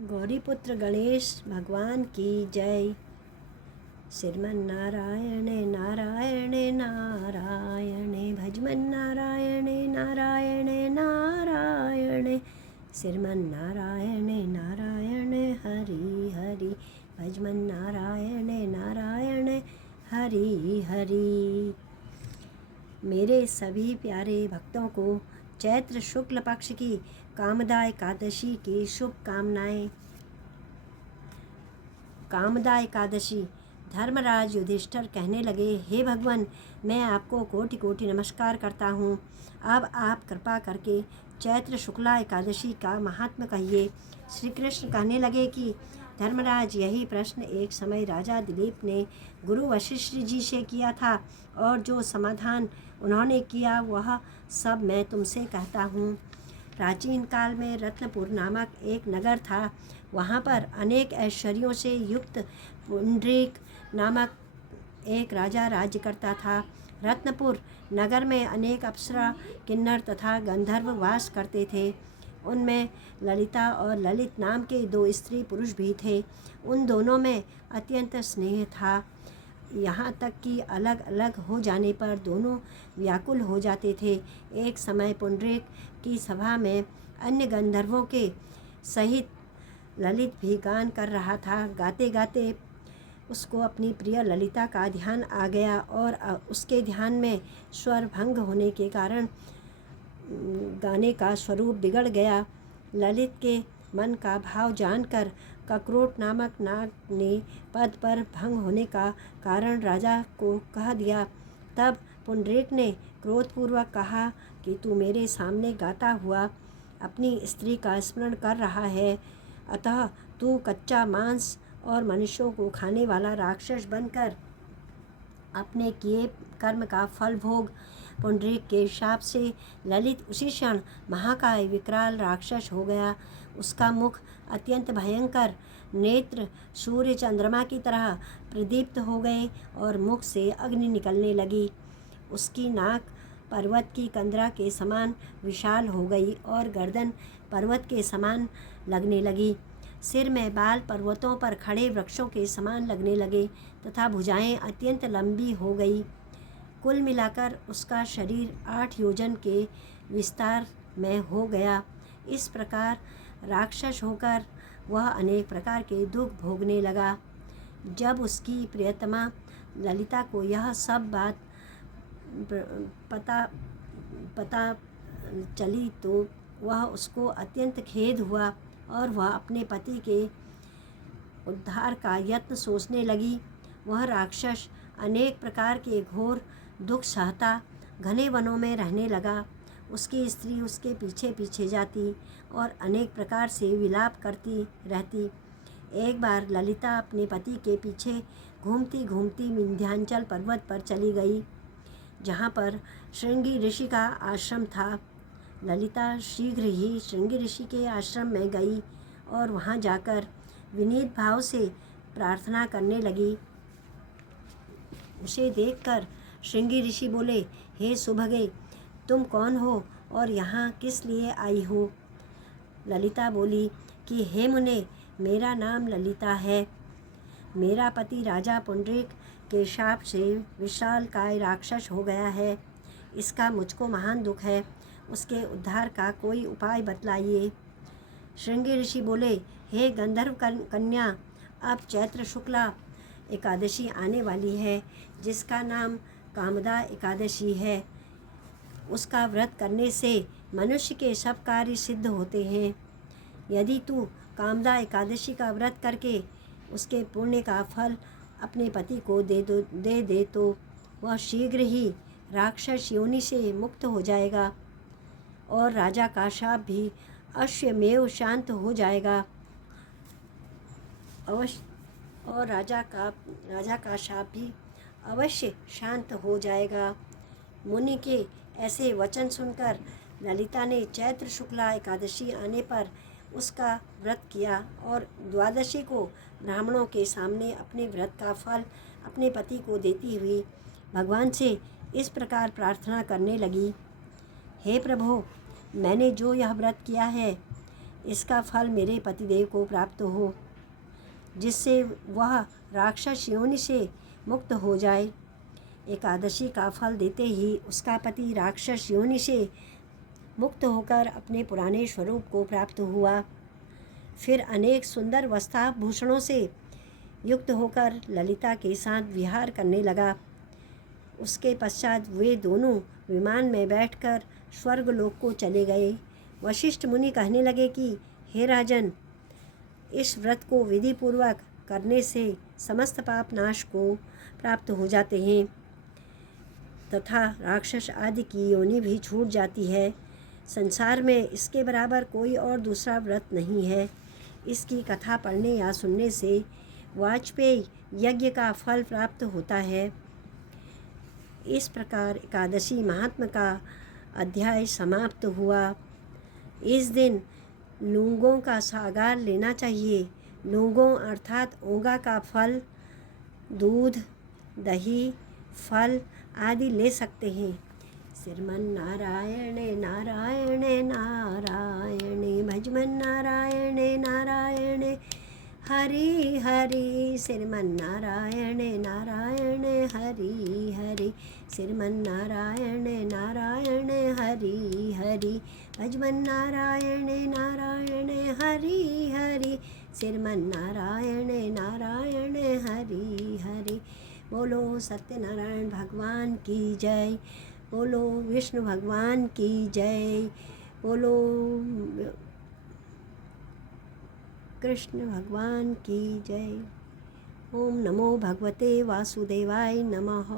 गौरीपुत्र गणेश भगवान की जय। श्रीमन नारायण नारायण नारायण भजमन नारायण नारायण नारायण। श्रीमन नारायण नारायण हरि हरि भजमन नारायण नारायण हरि हरि। मेरे सभी प्यारे भक्तों को चैत्र शुक्ल पक्ष की कामदा एकादशी की शुभकामनाएं। कामदा एकादशी। धर्मराज युधिष्ठिर कहने लगे, हे भगवान, मैं आपको कोटि कोटि नमस्कार करता हूँ। अब आप कृपा करके चैत्र शुक्ला एकादशी का महात्म्य कहिए। श्री कृष्ण कहने लगे कि धर्मराज, यही प्रश्न एक समय राजा दिलीप ने गुरु वशिष्ठ जी से किया था, और जो समाधान उन्होंने किया वह सब मैं तुमसे कहता हूँ। प्राचीन काल में रत्नपुर नामक एक नगर था। वहाँ पर अनेक ऐश्वर्यों से युक्त पुंडरीक नामक एक राजा राज्य करता था। रत्नपुर नगर में अनेक अप्सरा, किन्नर तथा गंधर्व वास करते थे। उनमें ललिता और ललित नाम के दो स्त्री पुरुष भी थे। उन दोनों में अत्यंत स्नेह था, यहाँ तक कि अलग अलग हो जाने पर दोनों व्याकुल हो जाते थे। एक समय पुंडरीक की सभा में अन्य गंधर्वों के सहित ललित भी गान कर रहा था। गाते गाते उसको अपनी प्रिय ललिता का ध्यान आ गया, और उसके ध्यान में स्वर भंग होने के कारण गाने का स्वरूप बिगड़ गया। ललित के मन का भाव जानकर ककरोट नामक नाग ने पद पर भंग होने का कारण राजा को कह दिया। तब पुंडरीक ने क्रोधपूर्वक कहा कि तू मेरे सामने गाता हुआ अपनी स्त्री का स्मरण कर रहा है, अतः तू कच्चा मांस और मनुष्यों को खाने वाला राक्षस बनकर अपने किए कर्म का फल भोग। पुंडरीक के शाप से ललित उसी क्षण महाकाय विकराल राक्षस हो गया। उसका मुख अत्यंत भयंकर, नेत्र सूर्य चंद्रमा की तरह प्रदीप्त हो गए और मुख से अग्नि निकलने लगी। उसकी नाक पर्वत की कंदरा के समान विशाल हो गई और गर्दन पर्वत के समान लगने लगी। सिर में बाल पर्वतों पर खड़े वृक्षों के समान लगने लगे तथा भुजाएं अत्यंत लंबी हो गई। कुल मिलाकर उसका शरीर 8 योजन के विस्तार में हो गया। इस प्रकार राक्षस होकर वह अनेक प्रकार के दुख भोगने लगा। जब उसकी प्रियतमा ललिता को यह सब बात पता चली तो वह उसको अत्यंत खेद हुआ और वह अपने पति के उद्धार का यत्न सोचने लगी। वह राक्षस अनेक प्रकार के घोर दुख सहता घने वनों में रहने लगा। उसकी स्त्री उसके पीछे पीछे जाती और अनेक प्रकार से विलाप करती रहती। एक बार ललिता अपने पति के पीछे घूमती घूमती विंध्याचल पर्वत पर चली गई, जहाँ पर श्रृंगी ऋषि का आश्रम था। ललिता शीघ्र ही श्रृंगी ऋषि के आश्रम में गई और वहाँ जाकर विनीत भाव से प्रार्थना करने लगी। उसे देखकर श्रृंगी ऋषि बोले, हे सुभगे, तुम कौन हो और यहाँ किस लिए आई हो? ललिता बोली कि हे मुने, मेरा नाम ललिता है। मेरा पति राजा पुंडरीक के शाप से विशालकाय राक्षस हो गया है। इसका मुझको महान दुख है। उसके उद्धार का कोई उपाय बतलाइए। श्रृंगी ऋषि बोले, हे गंधर्व कन्या, अब चैत्र शुक्ला एकादशी आने वाली है, जिसका नाम कामदा एकादशी है। उसका व्रत करने से मनुष्य के सब कार्य सिद्ध होते हैं। यदि तू कामदा एकादशी का व्रत करके उसके पुण्य का फल अपने पति को दे दे तो वह शीघ्र ही राक्षस योनि से मुक्त हो जाएगा और राजा का शाप भी अवश्यमेव शांत हो जाएगा। और राजा का शाप भी अवश्य शांत हो जाएगा। मुनि के ऐसे वचन सुनकर ललिता ने चैत्र शुक्ला एकादशी आने पर उसका व्रत किया और द्वादशी को ब्राह्मणों के सामने अपने व्रत का फल अपने पति को देती हुई भगवान से इस प्रकार प्रार्थना करने लगी, हे प्रभु, मैंने जो यह व्रत किया है इसका फल मेरे पतिदेव को प्राप्त हो, जिससे वह राक्षस योनि से मुक्त हो जाए। एकादशी का फल देते ही उसका पति राक्षस योनि से मुक्त होकर अपने पुराने स्वरूप को प्राप्त हुआ। फिर अनेक सुंदर वस्त्राभूषणों से युक्त होकर ललिता के साथ विहार करने लगा। उसके पश्चात वे दोनों विमान में बैठकर स्वर्गलोक को चले गए। वशिष्ठ मुनि कहने लगे कि हे राजन, इस व्रत को विधि पूर्वक करने से समस्त पाप नाश को प्राप्त हो जाते हैं तथा राक्षस आदि की योनि भी छूट जाती है। संसार में इसके बराबर कोई और दूसरा व्रत नहीं है। इसकी कथा पढ़ने या सुनने से वाजपेयी यज्ञ का फल प्राप्त होता है। इस प्रकार एकादशी महात्म का अध्याय समाप्त हुआ। इस दिन लूंगों का सागार लेना चाहिए। लूंगों अर्थात ओंगा का फल, दूध, दही, फल आदि ले सकते हैं। श्रीमन नारायण नारायण नारायण भजमन नारायण नारायण हरि हरि। श्रीमन नारायण नारायण हरि हरि। श्रीमन नारायण नारायण हरि हरि। भजमन नारायण नारायण हरि हरि। श्रीमन नारायण नारायण हरि हरि। बोलो सत्यनारायण भगवान की जय। बोलो विष्णु भगवान की जय। बोलो कृष्ण भगवान की जय। ओम नमो भगवते वासुदेवाय नमः।